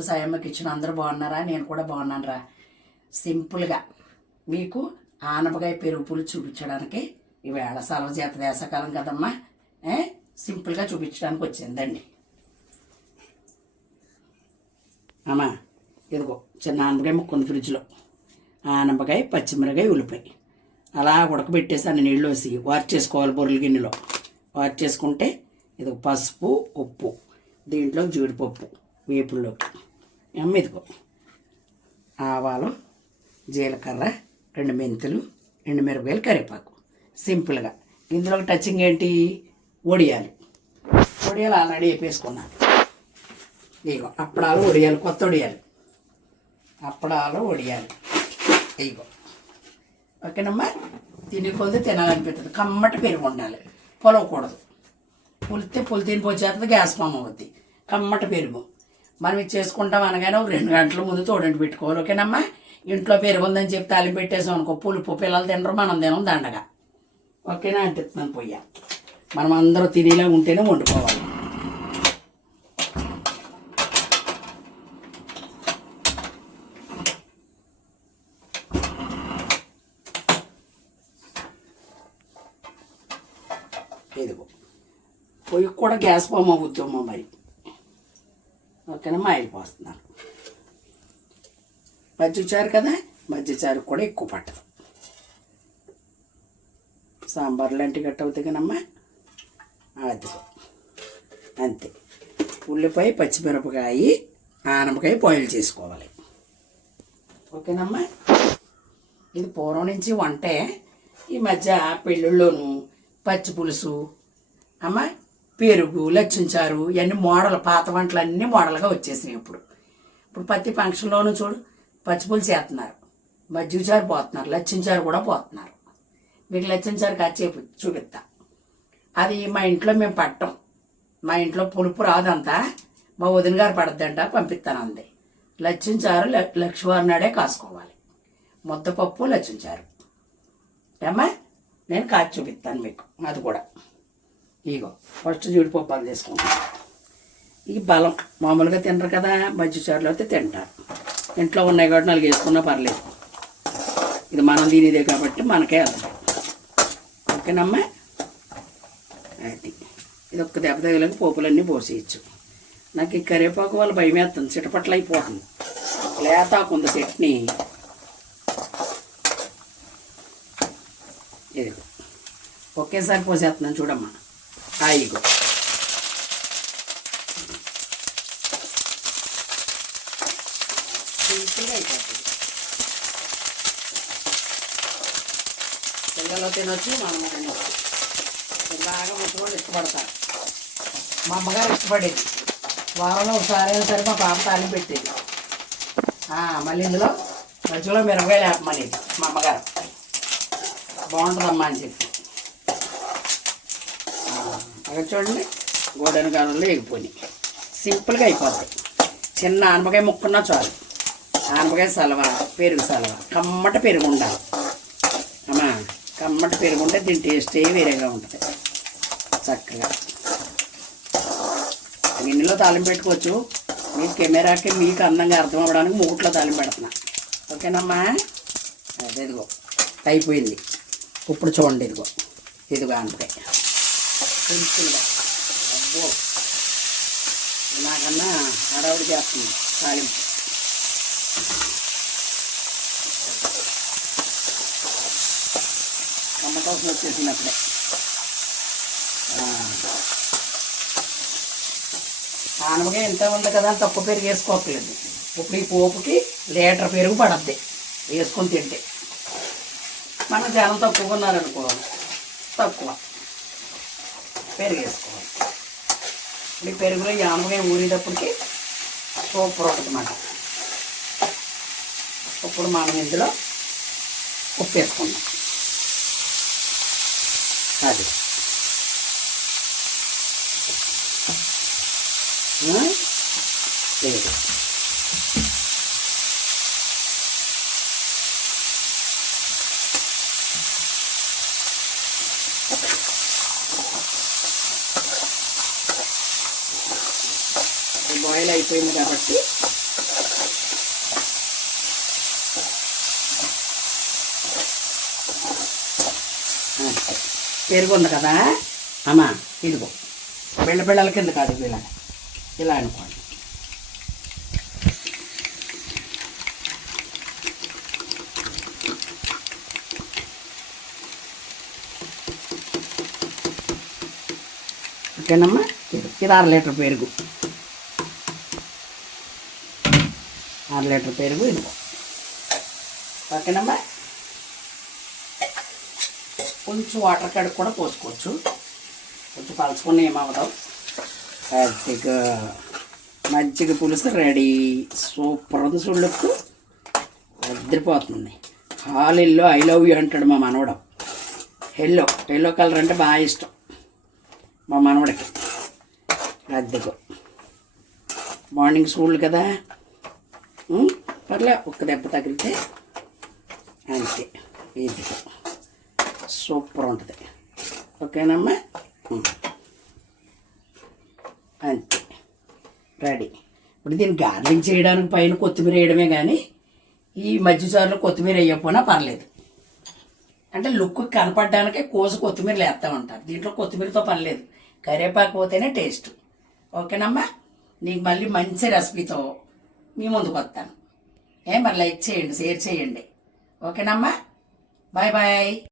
To Sayamma kitchen అందరూ బాగున్నారా? నేను కూడా బాగున్నాను రా సింపుల్గా మీకు ఆనపకాయ పెరుగు పులు చూపించడానికి ఈవేళ సెలవు చేత వేసవకాలం కదమ్మా. ఏ? సింపుల్గా చూపించడానికి వచ్చిందండి అమ్మా ఇదిగో చిన్న ఆనపకాయ ముక్కుంది ఫ్రిడ్జ్లో. ఆనపకాయ పచ్చిమిరకాయ ఉల్లిపాయ. అలా ఉడకబెట్టేసాను నీళ్ళు వేసి. వార్ చేసుకోవాలి బొర్రెల గిన్నెలో. వార్ చేసుకుంటే ఇది పసుపు ఉప్పు దీంట్లో జీడిపప్పు వేపుల్లోకి. అమ్మ ఇదిగో. ఆవాలు జీలకర్ర రెండు మెంతులు రెండు మిరపకాయలు కరివేపాకు. సింపుల్గా. ఇందులో టచింగ్ ఏంటి? ఒడియాలు. వడియాలు ఆల్రెడీ వేపేసుకున్నాను ఇగో అప్పడాలు ఒడియాలు కొత్త ఒడియాలు. అప్పడాలు ఒడియాలు. ఇగో ఓకేనమ్మా? తిని కొద్ది తినాలనిపిస్తుంది కమ్మటి పెరుగు ఉండాలి. పొలవకూడదు. పులితే పులితీని పోచేస్తుంది గ్యాస్ ఫామ్ అవుద్ది. కమ్మటి పెరుగు. మనం ఇది చేసుకుంటాం అనగానే ఒక రెండు గంటల ముందు తోడండి పెట్టుకోవాలి ఓకేనమ్మా? ఇంట్లో పెరుగుందని చెప్పి తాలిం పెట్టేసాం అనుకో పులుపు పిల్లలు తినరు మనం తినం దండగా. ఓకేనా? అంటున్నాను పొయ్య. మనం అందరూ తినేలా ఉంటేనే వండుకోవాలి. ఇదిగో పొయ్యి కూడా గ్యాస్ ఫామ్ అవుతుందమ్మా మరి? ఓకేనమ్మా ఆయిల్ పోస్తున్నాను మజ్జిగ చారు కదా? మజ్జిగ చారు కూడా ఎక్కువ పట్టదు. సాంబార్ లాంటి గట్ట అవుతాయి కదమ్మా? అది అంతే. ఉల్లిపాయ పచ్చిమిరపకాయ ఆనపకాయ బాయిల్ చేసుకోవాలి. ఓకేనమ్మా? ఇది పూర్వం నుంచి వంటే ఈ మధ్య పెళ్ళిళ్ళలోను పచ్చి పులుసు అమ్మ? పెరుగు లచ్చించారు ఇవన్నీ మోడల్ పాత వంటలు అన్నీ మోడల్గా వచ్చేసినాయి ఇప్పుడు. ఇప్పుడు ప్రతి ఫంక్షన్లోనూ చూడు పచ్చిపులు చేస్తున్నారు. మజ్జిగ చారు పోతున్నారు లచ్చించారు కూడా పోతున్నారు మీకు లచ్చించారు కాచేపు చూపిస్తా. అది మా ఇంట్లో మేము పట్టం. మా ఇంట్లో పులుపు రాదంతా. మా వదిన గారు పడద్దంట పంపిస్తాను అంది లచ్చించారు లక్ష్మీవారి నాడే కాసుకోవాలి. ముద్దపప్పు లచ్చించారు ఏమ్మా? నేను కాచి చూపిస్తాను మీకు అది కూడా. ఇగో ఫస్ట్ జీడిపప్పు అది తీసుకుంటాను ఇది బలం మామూలుగా తినరు కదా మధ్యచారులు అయితే తింటారు. ఇంట్లో ఉన్నాయి కాబట్టి నాలుగు వేసుకున్నా పర్లేదు. ఇది మనం తినేదే కాబట్టి మనకే వెళ్తాయి ఓకేనమ్మా? అది ఇది ఒక్క దెబ్బ తగిలిన పోపులన్నీ పోసేయచ్చు. నాకు ఈ కరివేపాకు వల్ల భయం వేస్తుంది చిటపట్ల అయిపోతుంది. లేతాకు ఉంది చట్నీ. ఇది ఒకేసారి పోసేస్తున్నాను చూడమ్మా. హాయిగో సింపుల్గా అయిపోతుంది పిల్లలు తినొచ్చు మనం తినొచ్చు బాగా ముట్టుకోళ్ళు ఇష్టపడతారు మా అమ్మగారు ఇష్టపడేది వారంలో ఒకసారి అయినా సరే మా పాప తాలింపు పెట్టేది మళ్ళీ ఇందులో మధ్యలో మిరపకాయలు వేపమనేది మా అమ్మగారు బాగుంటుందమ్మా అని చెప్పి అక్కడ చూడండి గోడెన కాలంలో ఎగిపోయి సింపుల్గా అయిపోతాయి. చిన్న ఆనపకాయ ముక్కున్నా చాలు. ఆనపకాయ సలవ పెరుగు సలవ. కమ్మట పెరుగు ఉండాలి. అమ్మా కమ్మట పెరుగు ఉంటే దీని టేస్టే వేరేగా ఉంటుంది. చక్కగా. గిన్నెలో తాలింపు పెట్టుకోవచ్చు. మీ కెమెరాకి మీకు అందంగా అర్థం అవ్వడానికి మూట్లో తాళం పెడుతున్నా. ఓకేనమ్మా? అదే ఇదిగో అయిపోయింది. ఇప్పుడు చూడండి ఇదిగో. ఇదిగో అంతే సింపుల్గా అబ్బో నాకన్నా హడావుడి చేస్తుంది తాలింపు. కమ్మకోసం వచ్చేసినప్పుడే ఆనమగా ఎంత ఉంది కదా అని తక్కువ పెరుగు వేసుకోవట్లేదు. ఇప్పుడు ఈ పోపుకి లీటర్ పెరుగు పడద్ది. వేసుకొని తింటే. మనం జనం తక్కువ ఉన్నారనుకో తక్కువ. పెరుగు వేసుకోవాలి. ఇప్పుడు ఈ పెరుగులో ఈ ఆనపకాయ ఊరేటప్పటికి సూపర్ ఉంటుంది ఇప్పుడు మనం ఇందులో ఉప్పు వేసుకుందాం. అది. లేదు. Okay. బాయిల్ అయిపోయింది కాబట్టి. పెరుగు ఉంది కదా? అమ్మా ఇదిగో. బిళ్ళబిళ్ళల కింద కాదు ఇలా. ఇలా అనుకోండి. ఓకేనమ్మా? ఇది అర లీటర్ పెరుగు. అర లీటర్ పెరుగు ఇదిగో. ఓకేనమ్మా కొంచెం వాటర్ కడుగు కూడా పోసుకోవచ్చు. కొంచెం పలుచుకుని ఏమవుతావు మజ్జిగ మజ్జిగ పులుసు రెడీ. సూపర్ ఉంది చూడకు hello I love you అంటాడు మా మనవడం. ఎల్లో ఎల్లో కలర్ అంటే బాగా ఇష్టం మా మనవడికి. అద్దెకు మార్నింగ్ స్కూల్ కదా. మరలా ఒక ఒక్క దెబ్బ తగిలితే అంతే. ఇది? సూపర్ ఉంటుంది. ఓకేనమ్మా? అంతే. రెడీ. ఇప్పుడు దీన్ని గార్లింగ్ చేయడానికి పైన కొత్తిమీర వేయడమే కానీ ఈ మధ్యసార్లు కొత్తిమీర వేయకపోయినా పర్లేదు. అంటే లుక్ కనపడడానికే కోసు కొత్తిమీర వేస్తామంటారు. దీంట్లో కొత్తిమీరతో పని లేదు. కరివేపాకు పోతేనే టేస్ట్. ఓకేనమ్మా? నీకు మళ్ళీ మంచి రెసిపీతో మీ ముందుకు వస్తాను. ఏ మరి లైక్ చేయండి షేర్ చేయండి. ఓకేనమ్మా? Bye bye.